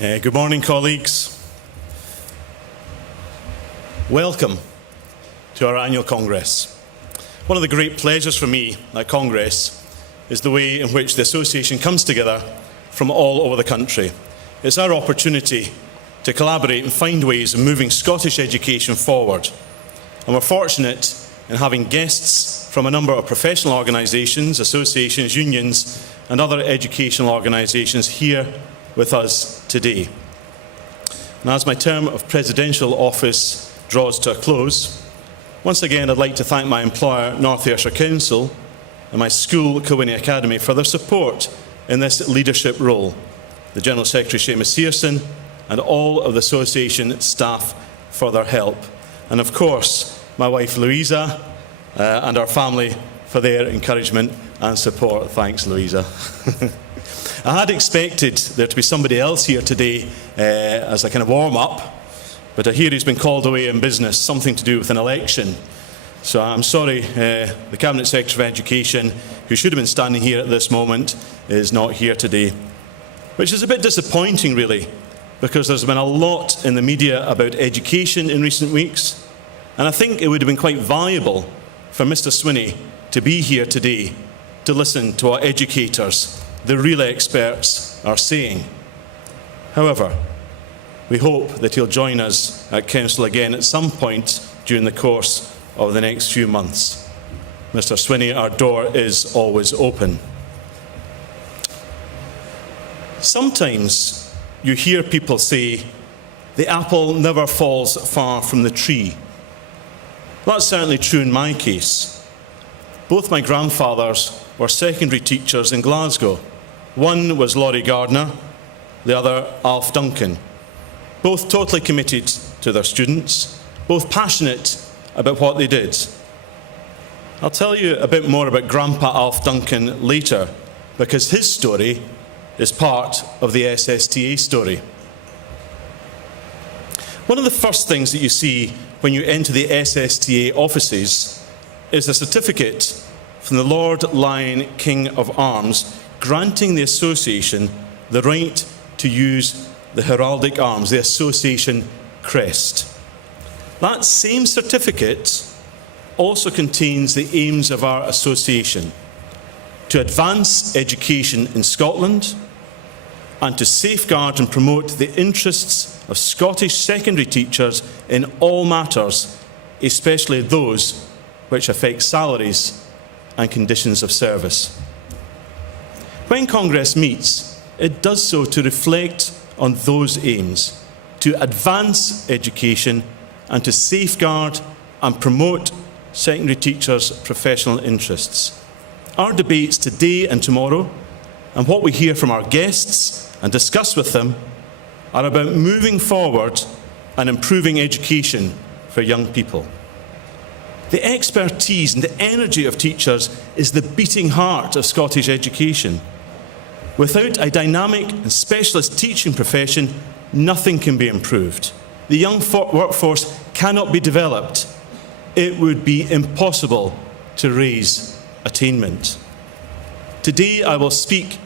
Good morning, colleagues. Welcome to our annual Congress. One of the great pleasures for me at Congress is the way in which the association comes together from all over the country. It's our opportunity to collaborate and find ways of moving Scottish education forward. And we're fortunate in having guests from a number of professional organisations, associations, unions, and other educational organisations here with us today. And as my term of presidential office draws to a close, once again I'd like to thank my employer, North Ayrshire Council, and my school, Kilwinnie Academy, for their support in this leadership role, the General Secretary, Seamus Searson, and all of the association staff for their help. And of course, my wife Louisa and our family for their encouragement and support. Thanks, Louisa. I had expected there to be somebody else here today as a kind of warm-up, but I hear he's been called away in business, something to do with an election. So I'm sorry, the Cabinet Secretary of Education, who should have been standing here at this moment, is not here today. Which is a bit disappointing, really, because there's been a lot in the media about education in recent weeks, and I think it would have been quite valuable for Mr. Swinney to be here today to listen to what educators, the real experts, are saying. However, we hope that he'll join us at Council again at some point during the course of the next few months. Mr. Swinney, our door is always open. Sometimes you hear people say, the apple never falls far from the tree. That's certainly true in my case. Both my grandfathers were secondary teachers in Glasgow. One was Laurie Gardner, the other Alf Duncan. Both totally committed to their students, both passionate about what they did. I'll tell you a bit more about Grandpa Alf Duncan later, because his story is part of the SSTA story. One of the first things that you see when you enter the SSTA offices is a certificate from the Lord Lion King of Arms granting the association the right to use the heraldic arms, the association crest. That same certificate also contains the aims of our association: to advance education in Scotland and to safeguard and promote the interests of Scottish secondary teachers in all matters, especially those which affect salaries and conditions of service. When Congress meets, it does so to reflect on those aims, to advance education and to safeguard and promote secondary teachers' professional interests. Our debates today and tomorrow, and what we hear from our guests and discuss with them, are about moving forward and improving education for young people. The expertise and the energy of teachers is the beating heart of Scottish education. Without a dynamic and specialist teaching profession, nothing can be improved. The young workforce cannot be developed. It would be impossible to raise attainment. Today I will speak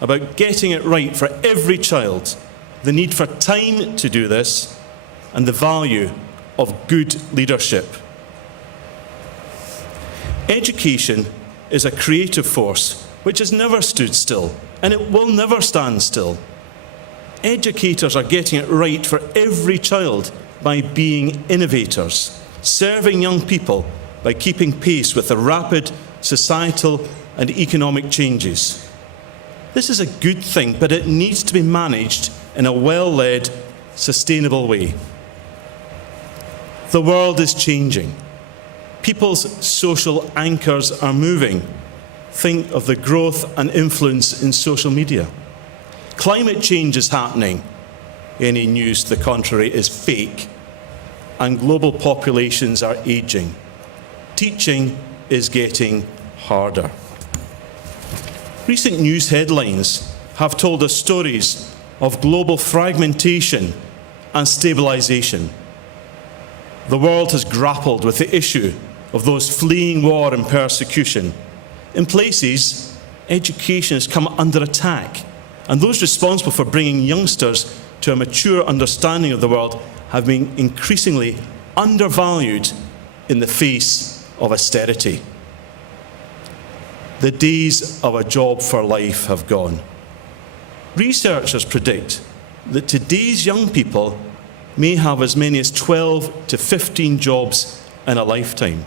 about getting it right for every child, the need for time to do this, and the value of good leadership. Education is a creative force which has never stood still, and it will never stand still. Educators are getting it right for every child by being innovators, serving young people by keeping pace with the rapid societal and economic changes. This is a good thing, but it needs to be managed in a well-led, sustainable way. The world is changing. People's social anchors are moving. Think of the growth and influence in social media. Climate change is happening. Any news to the contrary is fake. And global populations are aging. Teaching is getting harder. Recent news headlines have told us stories of global fragmentation and stabilisation. The world has grappled with the issue of those fleeing war and persecution. In places, education has come under attack, and those responsible for bringing youngsters to a mature understanding of the world have been increasingly undervalued in the face of austerity. The days of a job for life have gone. Researchers predict that today's young people may have as many as 12 to 15 jobs in a lifetime.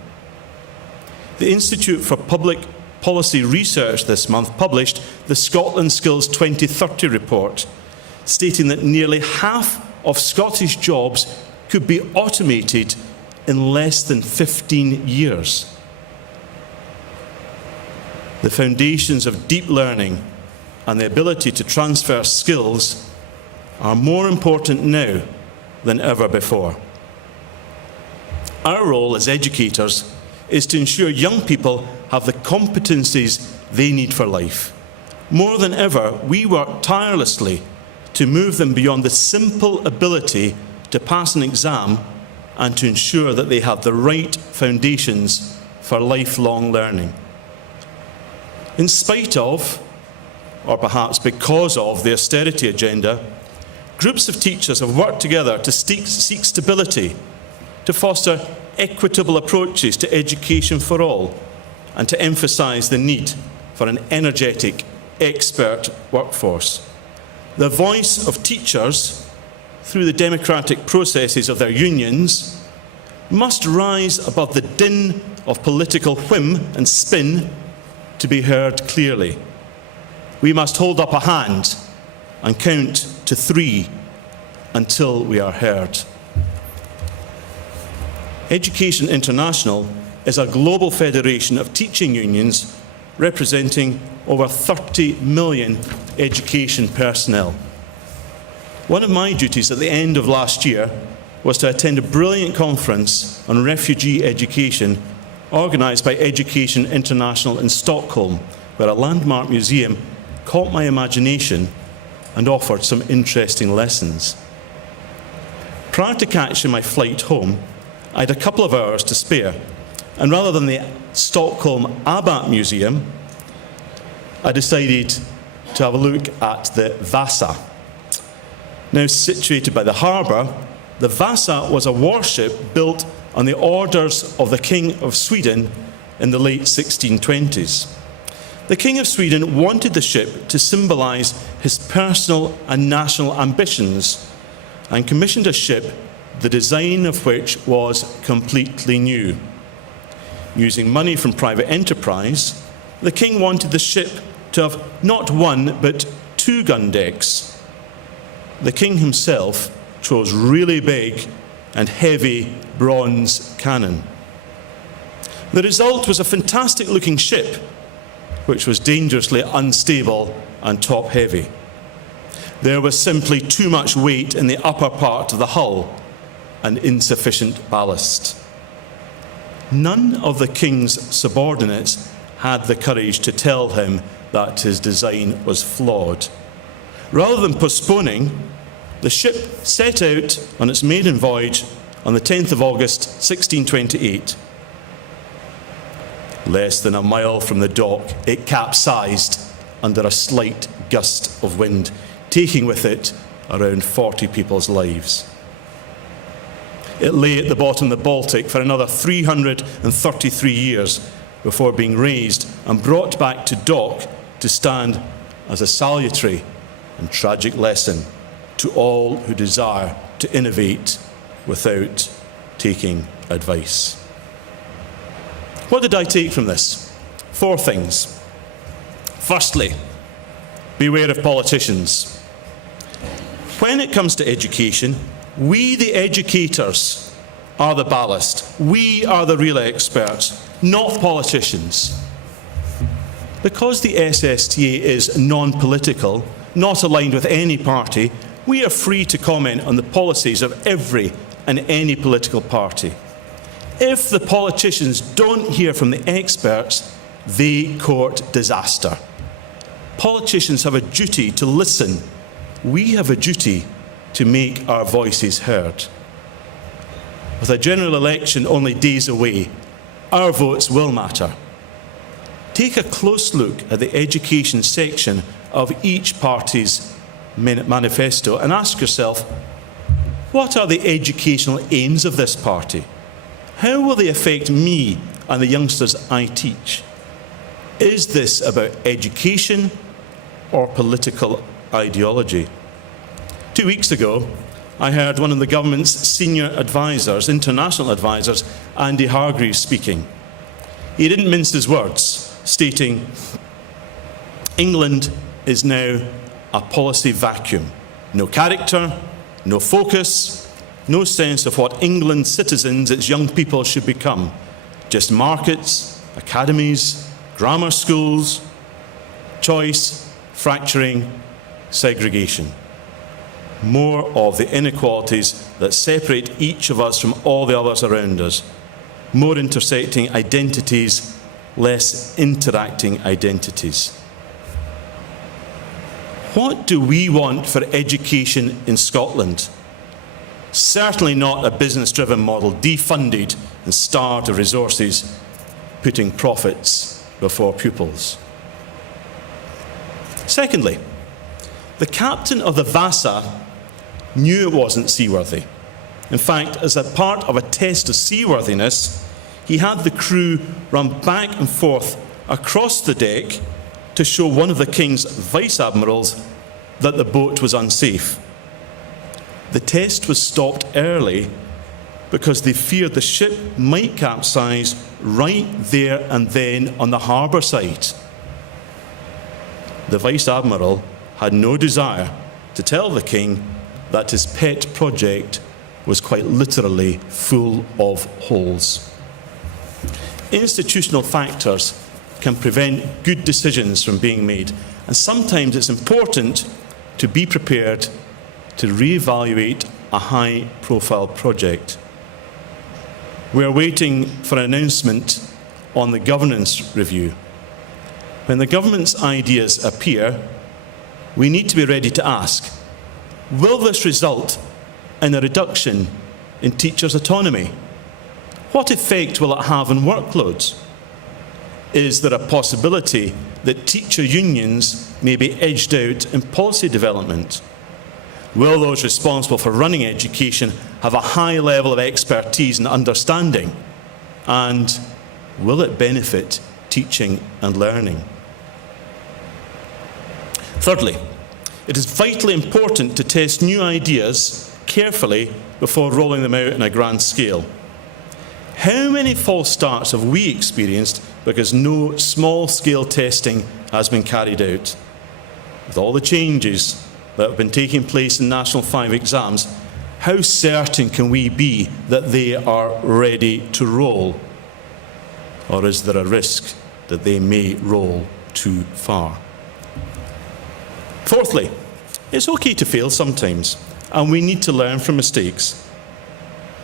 The Institute for Public Policy Research this month published the Scotland Skills 2030 report, stating that nearly half of Scottish jobs could be automated in less than 15 years. The foundations of deep learning and the ability to transfer skills are more important now than ever before. Our role as educators is to ensure young people have the competencies they need for life. More than ever, we work tirelessly to move them beyond the simple ability to pass an exam and to ensure that they have the right foundations for lifelong learning. In spite of, or perhaps because of, the austerity agenda, groups of teachers have worked together to seek stability, to foster equitable approaches to education for all, and to emphasise the need for an energetic, expert workforce. The voice of teachers, through the democratic processes of their unions, must rise above the din of political whim and spin to be heard clearly. We must hold up a hand and count to 3 until we are heard. Education International is a global federation of teaching unions representing over 30 million education personnel. One of my duties at the end of last year was to attend a brilliant conference on refugee education organised by Education International in Stockholm, where a landmark museum caught my imagination and offered some interesting lessons. Prior to catching my flight home, I had a couple of hours to spare, and rather than the Stockholm ABBA Museum, I decided to have a look at the Vasa. Now situated by the harbour, the Vasa was a warship built on the orders of the King of Sweden in the late 1620s. The King of Sweden wanted the ship to symbolise his personal and national ambitions and commissioned a ship the design of which was completely new. Using money from private enterprise, the King wanted the ship to have not 1 but 2 gun decks. The King himself chose really big and heavy bronze cannon. The result was a fantastic looking ship, which was dangerously unstable and top heavy. There was simply too much weight in the upper part of the hull and insufficient ballast. None of the King's subordinates had the courage to tell him that his design was flawed. Rather than postponing, the ship set out on its maiden voyage on the 10th of August, 1628. Less than a mile from the dock, it capsized under a slight gust of wind, taking with it around 40 people's lives. It lay at the bottom of the Baltic for another 333 years before being raised and brought back to dock to stand as a salutary and tragic lesson to all who desire to innovate without taking advice. What did I take from this? 4 things. Firstly, beware of politicians. When it comes to education, we, the educators, are the ballast. We are the real experts, not politicians. Because the SSTA is non-political, not aligned with any party, we are free to comment on the policies of every and any political party. If the politicians don't hear from the experts, they court disaster. Politicians have a duty to listen. We have a duty to make our voices heard. With a general election only days away, our votes will matter. Take a close look at the education section of each party's manifesto and ask yourself, what are the educational aims of this party? How will they affect me and the youngsters I teach? Is this about education or political ideology? 2 weeks ago, I heard one of the government's senior advisors, international advisors, Andy Hargreaves, speaking. He didn't mince his words, stating, England is now a policy vacuum. No character, no focus, no sense of what England's citizens, its young people, should become. Just markets, academies, grammar schools, choice, fracturing, segregation. More of the inequalities that separate each of us from all the others around us. More intersecting identities, less interacting identities. What do we want for education in Scotland? Certainly not a business-driven model, defunded and starved of resources, putting profits before pupils. Secondly, the captain of the Vasa knew it wasn't seaworthy. In fact, as a part of a test of seaworthiness, he had the crew run back and forth across the deck to show one of the King's vice-admirals that the boat was unsafe. The test was stopped early because they feared the ship might capsize right there and then on the harbour side. The vice-admiral had no desire to tell the King that his pet project was quite literally full of holes. Institutional factors can prevent good decisions from being made, and sometimes it's important to be prepared to reevaluate a high-profile project. We are waiting for an announcement on the governance review. When the government's ideas appear, we need to be ready to ask, will this result in a reduction in teachers' autonomy? What effect will it have on workloads? Is there a possibility that teacher unions may be edged out in policy development? Will those responsible for running education have a high level of expertise and understanding? And will it benefit teaching and learning? Thirdly, it is vitally important to test new ideas carefully before rolling them out on a grand scale. How many false starts have we experienced because no small-scale testing has been carried out? With all the changes that have been taking place in National 5 exams, how certain can we be that they are ready to roll? Or is there a risk that they may roll too far? Fourthly, it's okay to fail sometimes, and we need to learn from mistakes.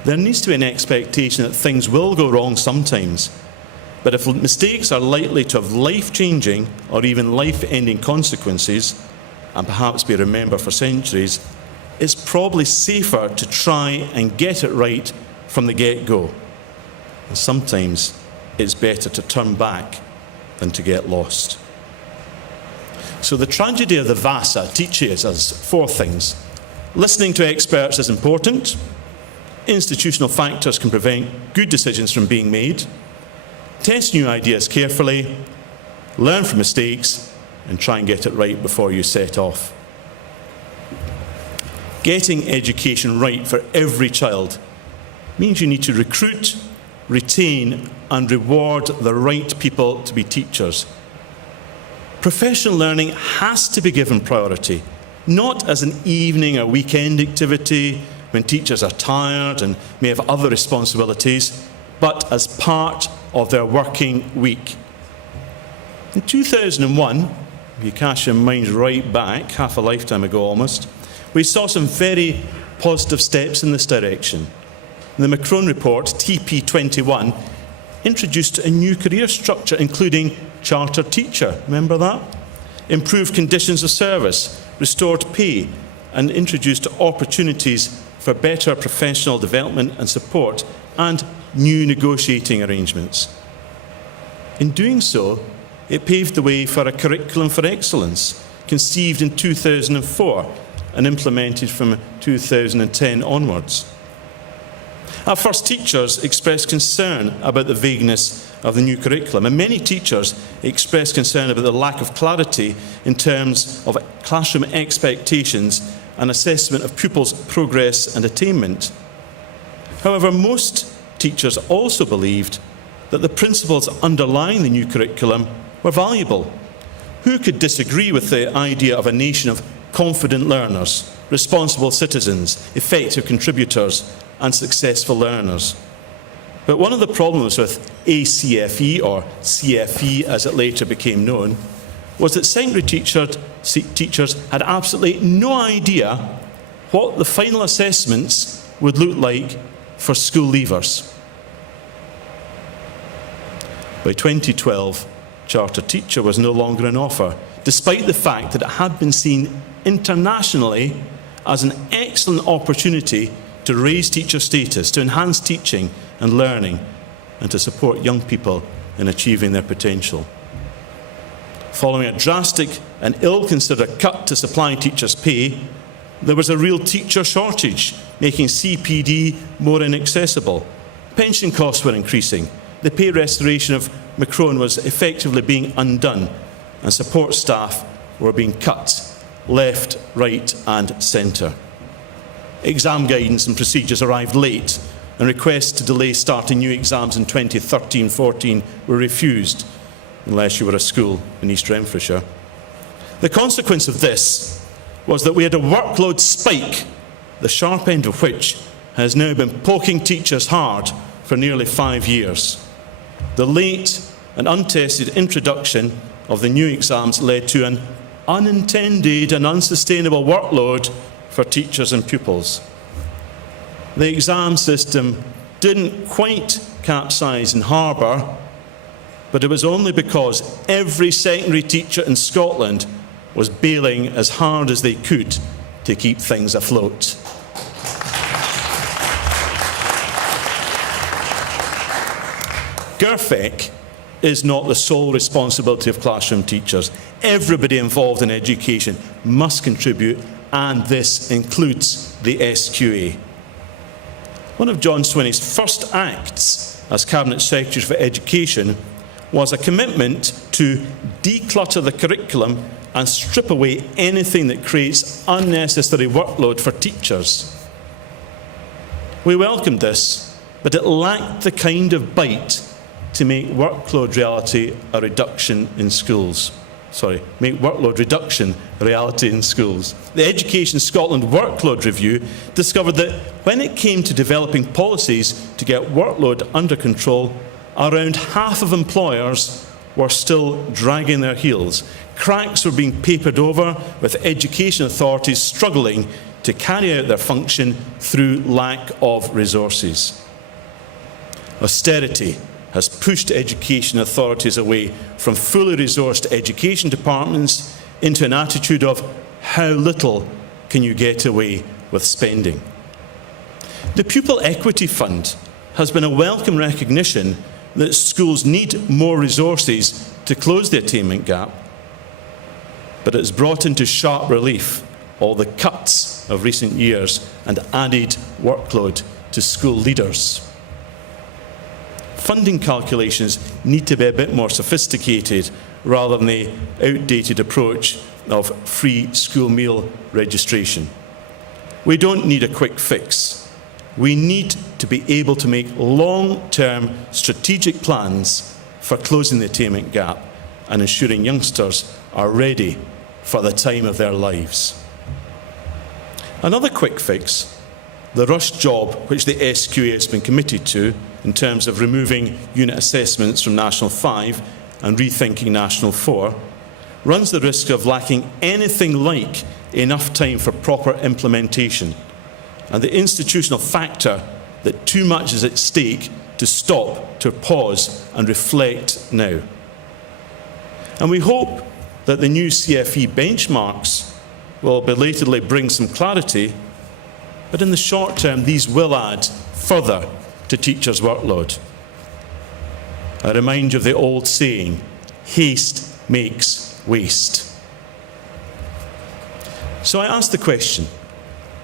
There needs to be an expectation that things will go wrong sometimes, but if mistakes are likely to have life-changing or even life-ending consequences, and perhaps be remembered for centuries, it's probably safer to try and get it right from the get-go. And sometimes it's better to turn back than to get lost. So the tragedy of the Vasa teaches us 4 things. Listening to experts is important. Institutional factors can prevent good decisions from being made. Test new ideas carefully. Learn from mistakes and try and get it right before you set off. Getting education right for every child means you need to recruit, retain, and reward the right people to be teachers. Professional learning has to be given priority, not as an evening or weekend activity when teachers are tired and may have other responsibilities, but as part of their working week. In 2001, if you cast your minds right back, half a lifetime ago almost, we saw some very positive steps in this direction. The Macron report, TP21, introduced a new career structure, including chartered teacher, remember that? Improved conditions of service, restored pay, and introduced opportunities for better professional development and support, and new negotiating arrangements. In doing so, it paved the way for a curriculum for excellence, conceived in 2004 and implemented from 2010 onwards. At first, teachers expressed concern about the vagueness of the new curriculum, and many teachers expressed concern about the lack of clarity in terms of classroom expectations and assessment of pupils' progress and attainment. However, most teachers also believed that the principles underlying the new curriculum were valuable. Who could disagree with the idea of a nation of confident learners, responsible citizens, effective contributors, and successful learners? But one of the problems with ACFE, or CFE as it later became known, was that secondary teachers had absolutely no idea what the final assessments would look like for school leavers. By 2012, Charter Teacher was no longer an offer, despite the fact that it had been seen internationally as an excellent opportunity to raise teacher status, to enhance teaching and learning, and to support young people in achieving their potential. Following a drastic and ill-considered cut to supply teachers' pay, there was a real teacher shortage, making CPD more inaccessible. Pension costs were increasing. The pay restoration of Macron was effectively being undone, and support staff were being cut left, right, and centre. Exam guidance and procedures arrived late, and requests to delay starting new exams in 2013-14 were refused, unless you were a school in East Renfrewshire. The consequence of this was that we had a workload spike, the sharp end of which has now been poking teachers hard for nearly 5 years. The late and untested introduction of the new exams led to an unintended and unsustainable workload for teachers and pupils. The exam system didn't quite capsize in harbour, but it was only because every secondary teacher in Scotland was bailing as hard as they could to keep things afloat. GIRFEC is not the sole responsibility of classroom teachers. Everybody involved in education must contribute, and this includes the SQA. One of John Swinney's first acts as Cabinet Secretary for Education was a commitment to declutter the curriculum and strip away anything that creates unnecessary workload for teachers. We welcomed this, but it lacked the kind of bite to make workload reality a reduction in schools. Make workload reduction a reality in schools. The Education Scotland Workload Review discovered that when it came to developing policies to get workload under control, around half of employers were still dragging their heels. Cracks were being papered over, with education authorities struggling to carry out their function through lack of resources. Austerity has pushed education authorities away from fully resourced education departments into an attitude of how little can you get away with spending. The Pupil Equity Fund has been a welcome recognition that schools need more resources to close the attainment gap, but it's brought into sharp relief all the cuts of recent years and added workload to school leaders. Funding calculations need to be a bit more sophisticated rather than the outdated approach of free school meal registration. We don't need a quick fix. We need to be able to make long-term strategic plans for closing the attainment gap and ensuring youngsters are ready for the time of their lives. Another quick fix, the rush job which the SQA has been committed to in terms of removing unit assessments from National 5 and rethinking National 4, runs the risk of lacking anything like enough time for proper implementation, and the institutional factor that too much is at stake to stop, to pause and reflect now. And we hope that the new CFE benchmarks will belatedly bring some clarity, but in the short term these will add further to teachers' workload. I remind you of the old saying, haste makes waste. So I ask the question,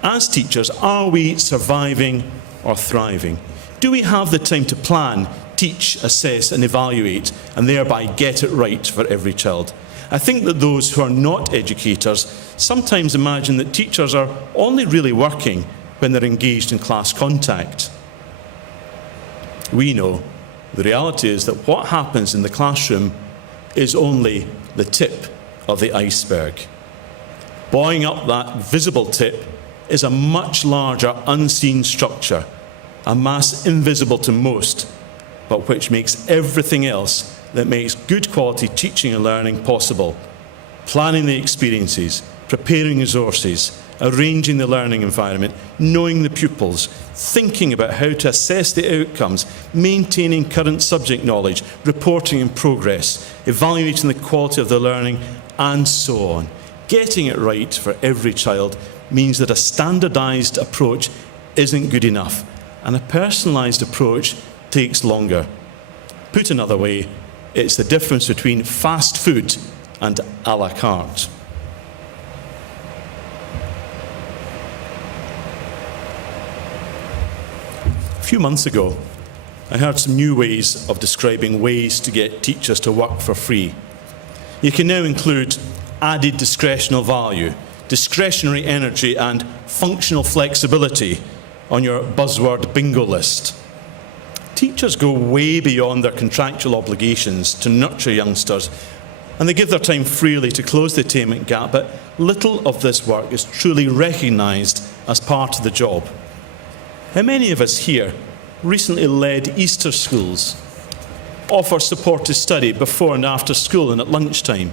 as teachers, are we surviving or thriving? Do we have the time to plan, teach, assess and evaluate, and thereby get it right for every child? I think that those who are not educators sometimes imagine that teachers are only really working when they're engaged in class contact. We know the reality is that what happens in the classroom is only the tip of the iceberg. Buoying up that visible tip is a much larger unseen structure, a mass invisible to most, but which makes everything else that makes good quality teaching and learning possible. Planning the experiences, preparing resources, arranging the learning environment, knowing the pupils, thinking about how to assess the outcomes, maintaining current subject knowledge, reporting in progress, evaluating the quality of the learning, and so on. Getting it right for every child means that a standardised approach isn't good enough, and a personalised approach takes longer. Put another way, it's the difference between fast food and à la carte. A few months ago, I heard some new ways of describing ways to get teachers to work for free. You can now include added discretional value, discretionary energy and functional flexibility on your buzzword bingo list. Teachers go way beyond their contractual obligations to nurture youngsters, and they give their time freely to close the attainment gap, but little of this work is truly recognised as part of the job. How many of us here recently led Easter schools, offer support to study before and after school and at lunchtime,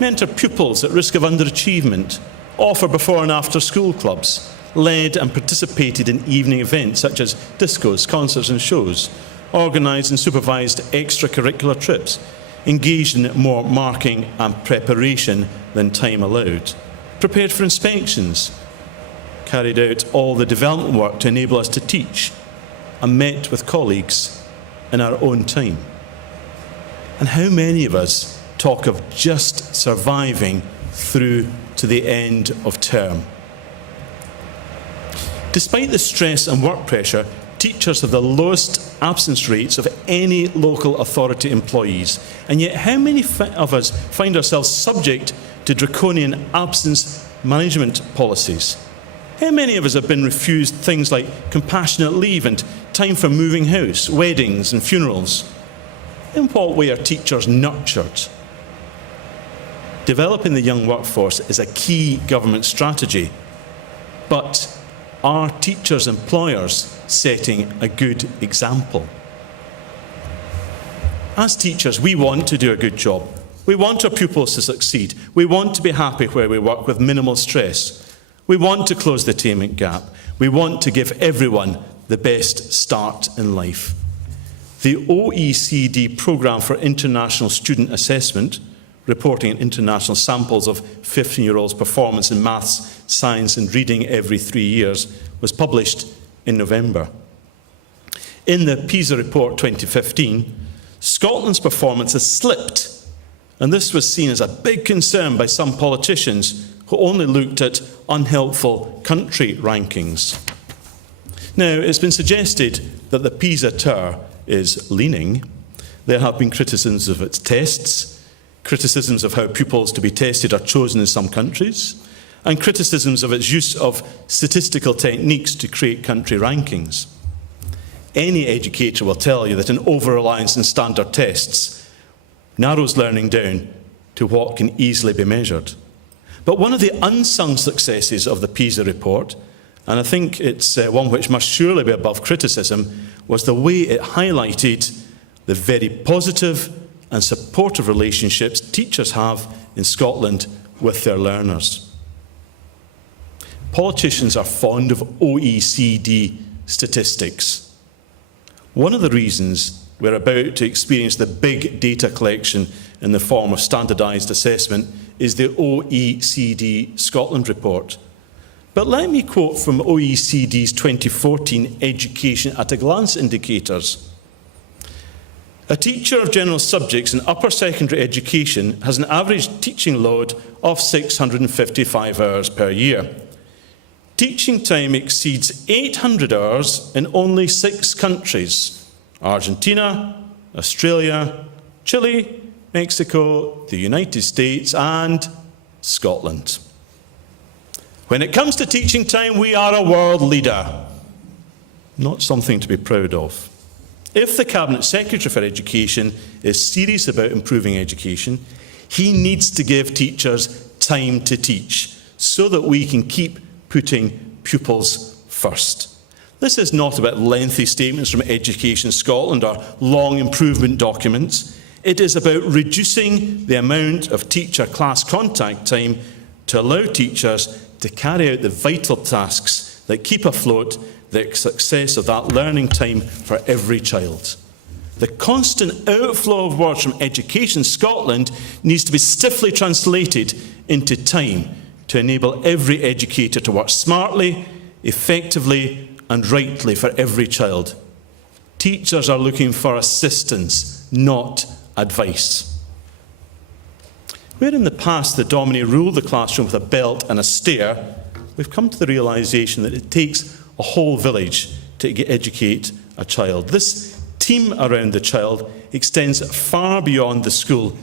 mentor pupils at risk of underachievement, offer before and after school clubs, led and participated in evening events such as discos, concerts and shows, organised and supervised extracurricular trips, engaged in more marking and preparation than time allowed, prepared for inspections, carried out all the development work to enable us to teach, and met with colleagues in our own time. And how many of us talk of just surviving through to the end of term? Despite the stress and work pressure, teachers have the lowest absence rates of any local authority employees. And yet, how many of us find ourselves subject to draconian absence management policies? How many of us have been refused things like compassionate leave and time for moving house, weddings and funerals? In what way are teachers nurtured? Developing the young workforce is a key government strategy, but are teachers' employers setting a good example? As teachers, we want to do a good job. We want our pupils to succeed. We want to be happy where we work with minimal stress. We want to close the attainment gap. We want to give everyone the best start in life. The OECD Programme for International Student Assessment, reporting international samples of 15-year-olds' performance in maths, science and reading every 3 years, was published in November. In the PISA report 2015, Scotland's performance has slipped, and this was seen as a big concern by some politicians who only looked at unhelpful country rankings. Now, it's been suggested that the PISA tower is leaning. There have been criticisms of its tests, criticisms of how pupils to be tested are chosen in some countries, and criticisms of its use of statistical techniques to create country rankings. Any educator will tell you that an over-reliance on standard tests narrows learning down to what can easily be measured. But one of the unsung successes of the PISA report, and I think it's one which must surely be above criticism, was the way it highlighted the very positive and supportive relationships teachers have in Scotland with their learners. Politicians are fond of OECD statistics. One of the reasons we're about to experience the big data collection in the form of standardised assessment is the OECD Scotland report. But let me quote from OECD's 2014 Education at a Glance indicators. A teacher of general subjects in upper secondary education has an average teaching load of 655 hours per year. Teaching time exceeds 800 hours in only 6 countries: Argentina, Australia, Chile, Mexico, the United States, and Scotland. When it comes to teaching time, we are a world leader, not something to be proud of. If the Cabinet Secretary for Education is serious about improving education, he needs to give teachers time to teach so that we can keep putting pupils first. This is not about lengthy statements from Education Scotland or long improvement documents. It is about reducing the amount of teacher-class contact time to allow teachers to carry out the vital tasks that keep afloat the success of that learning time for every child. The constant outflow of words from Education Scotland needs to be stiffly translated into time to enable every educator to work smartly, effectively, and rightly for every child. Teachers are looking for assistance, not advice. Where in the past the Dominie ruled the classroom with a belt and a stare, we've come to the realisation that it takes a whole village to educate a child. This team around the child extends far beyond the school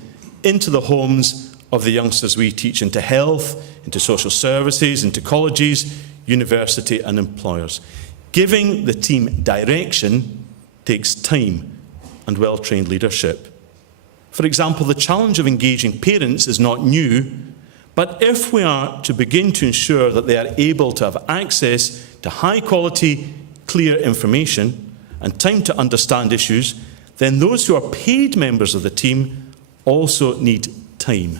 into the homes of the youngsters we teach, into health, into social services, into colleges, university and employers. Giving the team direction takes time and well-trained leadership. For example, the challenge of engaging parents is not new, but if we are to begin to ensure that they are able to have access to high-quality, clear information and time to understand issues, then those who are paid members of the team also need time.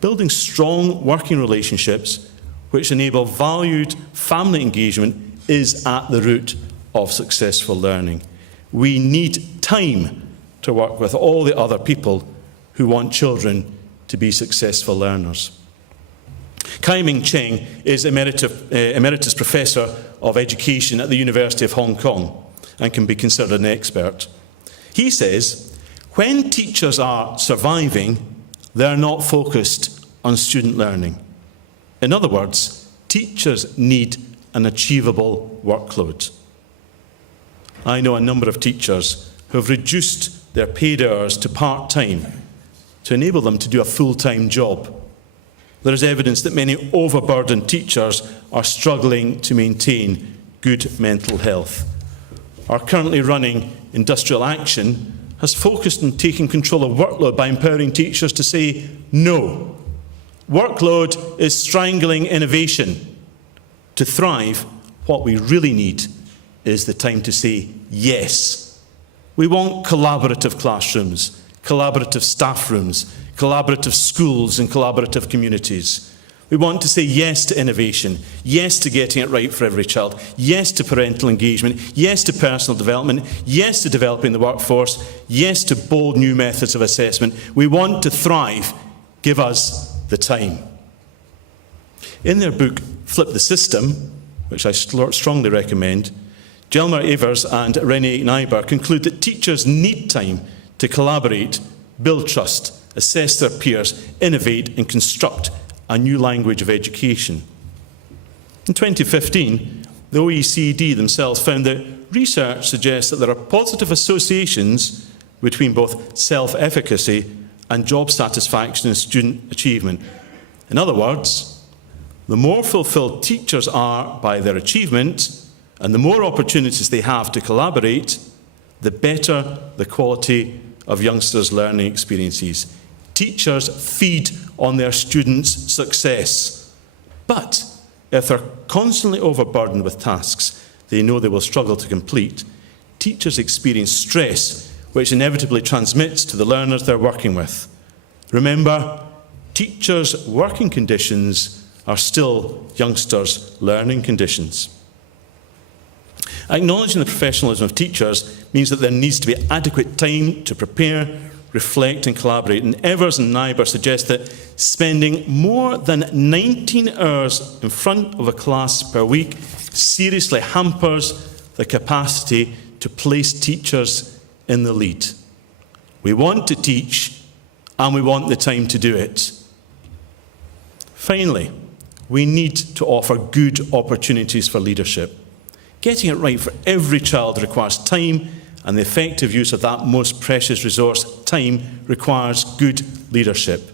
Building strong working relationships which enable valued family engagement is at the root of successful learning. We need time to work with all the other people who want children to be successful learners. Kai-Ming Cheng is Emeritus Professor of Education at the University of Hong Kong and can be considered an expert. He says, when teachers are surviving, they are not focused on student learning. In other words, teachers need an achievable workload. I know a number of teachers who have reduced their paid hours to part-time to enable them to do a full-time job. There is evidence that many overburdened teachers are struggling to maintain good mental health. Our currently running industrial action has focused on taking control of workload by empowering teachers to say no. Workload is strangling innovation. To thrive, what we really need is the time to say yes. We want collaborative classrooms, collaborative staff rooms, collaborative schools and collaborative communities. We want to say yes to innovation, yes to getting it right for every child, yes to parental engagement, yes to personal development, yes to developing the workforce, yes to bold new methods of assessment. We want to thrive. Give us the time. In their book, Flip the System, which I strongly recommend, Jelmer Evers and Renee Nyber conclude that teachers need time to collaborate, build trust, assess their peers, innovate and construct a new language of education. In 2015, the OECD themselves found that research suggests that there are positive associations between both self-efficacy and job satisfaction and student achievement. In other words, the more fulfilled teachers are by their achievement and the more opportunities they have to collaborate, the better the quality of youngsters' learning experiences. Teachers feed on their students' success. But if they're constantly overburdened with tasks they know they will struggle to complete, teachers experience stress, which inevitably transmits to the learners they're working with. Remember, teachers' working conditions are still youngsters' learning conditions. Acknowledging the professionalism of teachers means that there needs to be adequate time to prepare, reflect and collaborate. And Evers and Nyber suggest that spending more than 19 hours in front of a class per week seriously hampers the capacity to place teachers in the lead. We want to teach, and we want the time to do it. Finally, we need to offer good opportunities for leadership. Getting it right for every child requires time, and the effective use of that most precious resource, time, requires good leadership.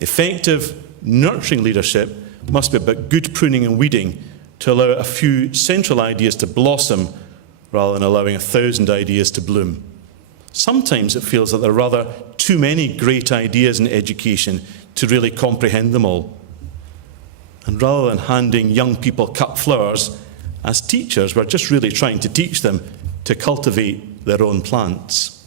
Effective, nurturing leadership must be about good pruning and weeding to allow a few central ideas to blossom rather than allowing 1,000 ideas to bloom. Sometimes it feels that there are rather too many great ideas in education to really comprehend them all. And rather than handing young people cut flowers, as teachers, we're just really trying to teach them to cultivate their own plants.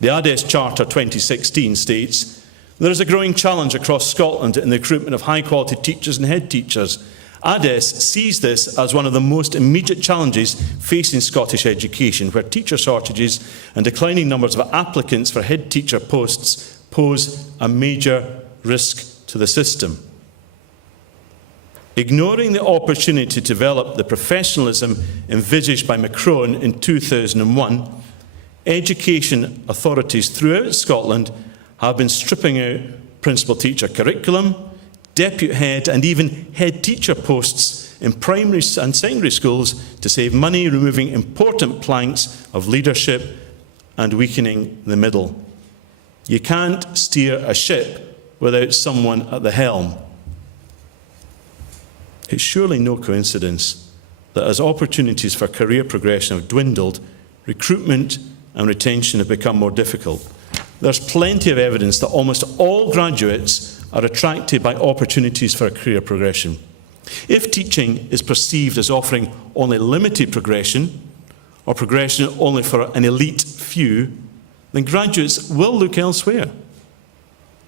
The ADES Charter 2016 states, there is a growing challenge across Scotland in the recruitment of high-quality teachers and head teachers. ADES sees this as one of the most immediate challenges facing Scottish education, where teacher shortages and declining numbers of applicants for head teacher posts pose a major risk to the system. Ignoring the opportunity to develop the professionalism envisaged by Macron in 2001, education authorities throughout Scotland have been stripping out principal teacher curriculum, deputy head and even head teacher posts in primary and secondary schools to save money, removing important planks of leadership and weakening the middle. You can't steer a ship without someone at the helm. It's surely no coincidence that as opportunities for career progression have dwindled, recruitment and retention have become more difficult. There's plenty of evidence that almost all graduates are attracted by opportunities for career progression. If teaching is perceived as offering only limited progression, or progression only for an elite few, then graduates will look elsewhere.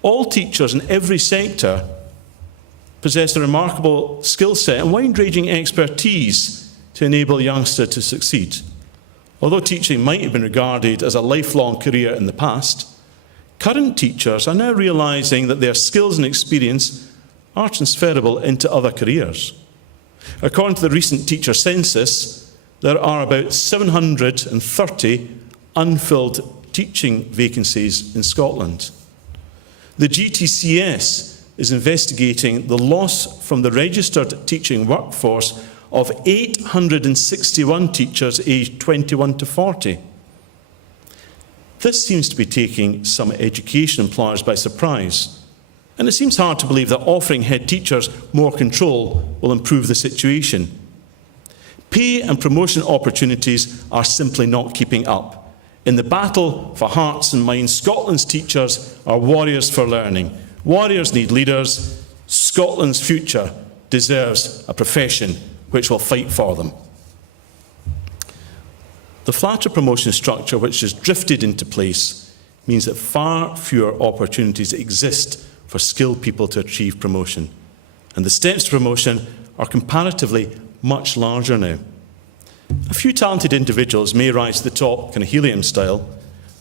All teachers in every sector possess a remarkable skill set and wide-ranging expertise to enable a youngster to succeed. Although teaching might have been regarded as a lifelong career in the past, current teachers are now realising that their skills and experience are transferable into other careers. According to the recent teacher census, there are about 730 unfilled teaching vacancies in Scotland. The GTCS is investigating the loss from the registered teaching workforce of 861 teachers aged 21 to 40. This seems to be taking some education employers by surprise, and it seems hard to believe that offering head teachers more control will improve the situation. Pay and promotion opportunities are simply not keeping up. In the battle for hearts and minds, Scotland's teachers are warriors for learning. Warriors need leaders. Scotland's future deserves a profession which will fight for them. The flatter promotion structure which has drifted into place means that far fewer opportunities exist for skilled people to achieve promotion. And the steps to promotion are comparatively much larger now. A few talented individuals may rise to the top, kind of helium style,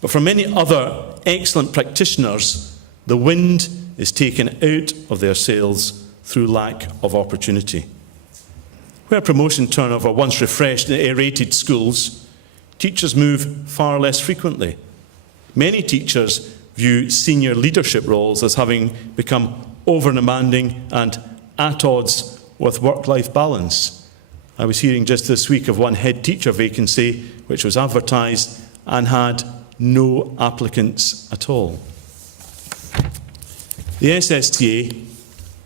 but for many other excellent practitioners, the wind is taken out of their sails through lack of opportunity. Where promotion turnover once refreshed and aerated schools, teachers move far less frequently. Many teachers view senior leadership roles as having become over-demanding and at odds with work-life balance. I was hearing just this week of one head teacher vacancy which was advertised and had no applicants at all. The SSTA,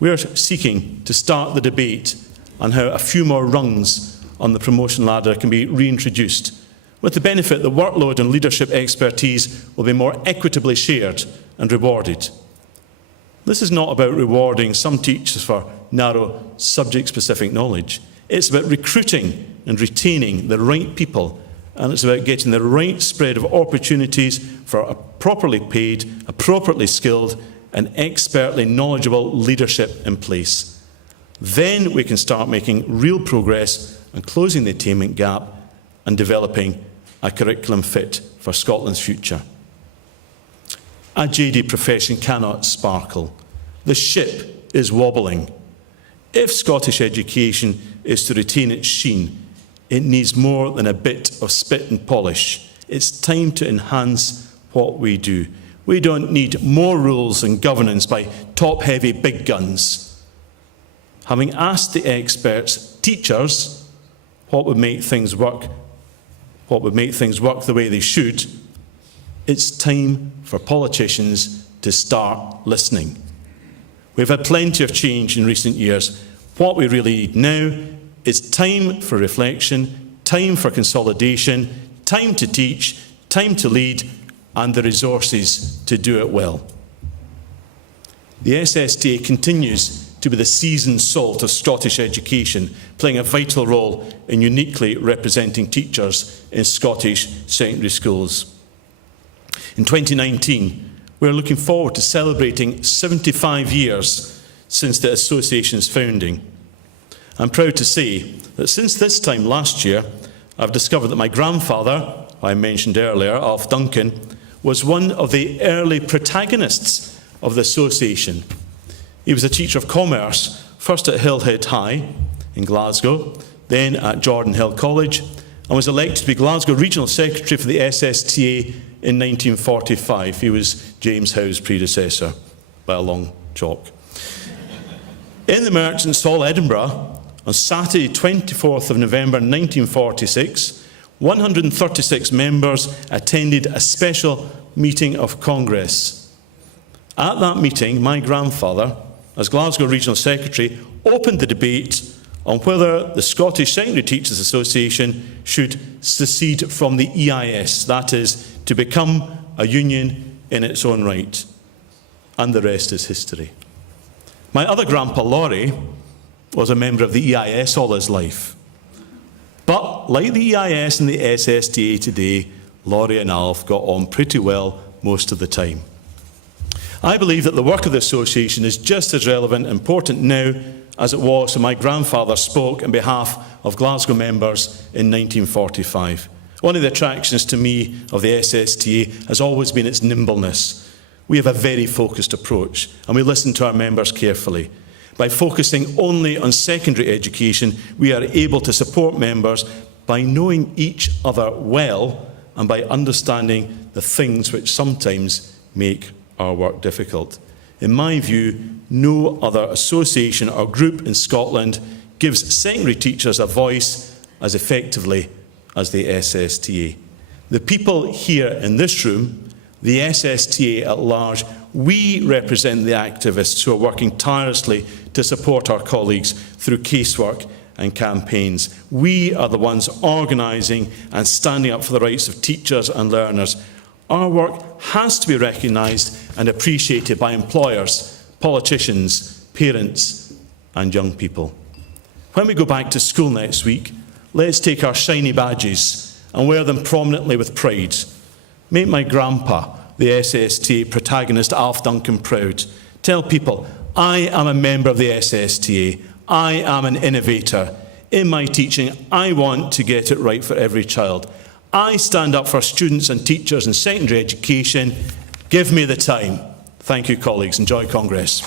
we are seeking to start the debate on how a few more rungs on the promotion ladder can be reintroduced, with the benefit that workload and leadership expertise will be more equitably shared and rewarded. This is not about rewarding some teachers for narrow subject-specific knowledge. It's about recruiting and retaining the right people, and it's about getting the right spread of opportunities for a properly paid, appropriately skilled, and expertly knowledgeable leadership in place. Then we can start making real progress on closing the attainment gap and developing a curriculum fit for Scotland's future. A jaded profession cannot sparkle. The ship is wobbling. If Scottish education is to retain its sheen, it needs more than a bit of spit and polish. It's time to enhance what we do. We don't need more rules and governance by top-heavy big guns. Having asked the experts, teachers, what would make things work the way they should, it's time for politicians to start listening. We've had plenty of change in recent years. What we really need now is time for reflection, time for consolidation, time to teach, time to lead, and the resources to do it well. The SSTA continues to be the seasoned salt of Scottish education, playing a vital role in uniquely representing teachers in Scottish secondary schools. In 2019, we're looking forward to celebrating 75 years since the association's founding. I'm proud to say that since this time last year, I've discovered that my grandfather, who I mentioned earlier, Alf Duncan, was one of the early protagonists of the association. He was a teacher of commerce, first at Hillhead High in Glasgow, then at Jordan Hill College, and was elected to be Glasgow Regional Secretary for the SSTA in 1945. He was James Howe's predecessor by a long chalk. In the Merchants' Hall, Edinburgh, on Saturday, 24th of November 1946, 136 members attended a special meeting of Congress. At that meeting, my grandfather, as Glasgow Regional Secretary, opened the debate on whether the Scottish Secondary Teachers Association should secede from the EIS, that is, to become a union in its own right. And the rest is history. My other grandpa, Laurie, was a member of the EIS all his life. But like the EIS and the SSTA today, Laurie and Alf got on pretty well most of the time. I believe that the work of the association is just as relevant and important now as it was when my grandfather spoke on behalf of Glasgow members in 1945. One of the attractions to me of the SSTA has always been its nimbleness. We have a very focused approach, and we listen to our members carefully. By focusing only on secondary education, we are able to support members by knowing each other well and by understanding the things which sometimes make our work difficult. In my view, no other association or group in Scotland gives secondary teachers a voice as effectively as the SSTA. The people here in this room, the SSTA at large, we represent the activists who are working tirelessly to support our colleagues through casework and campaigns. We are the ones organising and standing up for the rights of teachers and learners. Our work has to be recognised and appreciated by employers, politicians, parents and young people. When we go back to school next week, let's take our shiny badges and wear them prominently with pride. Make my grandpa, the SSTA protagonist Alf Duncan, proud. Tell people, I am a member of the SSTA. I am an innovator. In my teaching, I want to get it right for every child. I stand up for students and teachers in secondary education. Give me the time. Thank you, colleagues. Enjoy Congress.